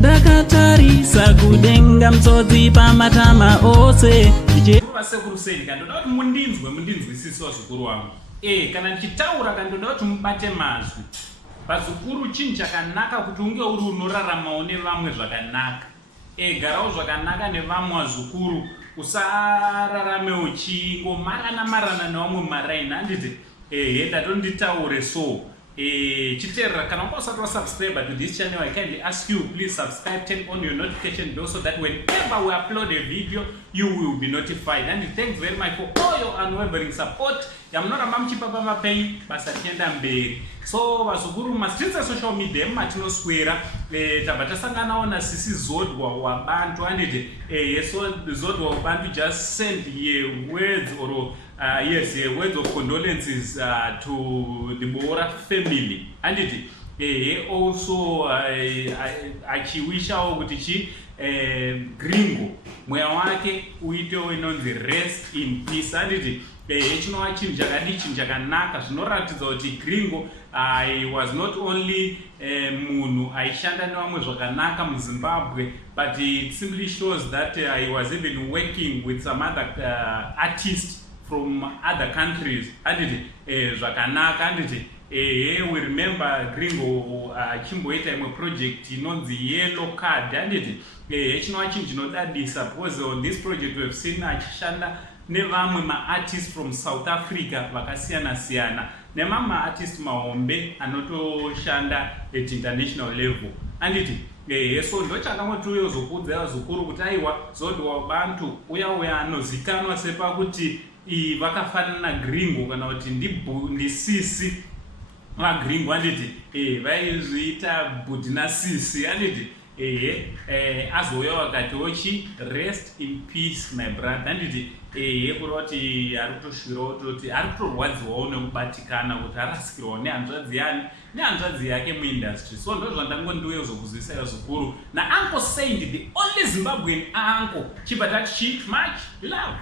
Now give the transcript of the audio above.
Dakatarisa kudenga mtsotsi pamatama ose vasekuru sei kandoda kuti mundinzwisise wazukuru wangu kana ndichitaura kandoda kuti mubate mazwi vazukuru chinhu chakanaka kuti unge uri unoraramawo nevamwe zvakanaka garawo zvakanaka nevamwe vazukuru usararame uchingomarana nevamwe maraini handiti ndatonditaure so chiterera kana unga usati wasubscribe to this channel, I kindly ask you please subscribe, turn on your notification bell so that whenever we upload a video you will be notified. And thanks very much for all your unwavering support. Yamunoramba muchipa pamapenyu basa tienda mberi. So vazukuru mastreets a social media matinoswera tabva tasanganawo nasisi Zodwa Wabantu handiti so Zodwa Wabantu just sent words or words of condolences to the Bora family handiti also achiwishawo kuti Gringo mweya wake uitewo inonzi rest in peace handiti chinova chinhu chakadi chinhu chakanaka zvinoratidza kuti Gringo was not only munhu aishanda nevamwe zvakanaka muZimbabwe, but it simply shows that he was even working with some other artists from other countries handiti zvakanaka handiti we remember Gringo achimboita imwe project inonzi Yellow Card handiti chinova chinhu chinodadisa because on this project we have seen achishanda nevamwe maartists from South Africa vakasiyana siyana nemamwe maartists mahombe anotoshanda at international level handiti so ndochakangoti uyozokudza zukuru kuti aiwa Zodwa Wabantu uya anozikanwa sepakuti vakafanana naGringo kana kuti ndisisi vaGringo handiti vaizviita bhudhi nasisi handiti azouya wakati ochi rest in peace my brother handiti kureva kuti ari kutoshuvirawo toti ari kutorwadziwawo nekubatikana kuti arasikirwawo nehanzvadzi yani nehanzvadzi yake muindustry. So ndo zvandangondiuya zokuzivisa zukuru naUncle Saint, the only Zimbabwean uncle chibva tati much love.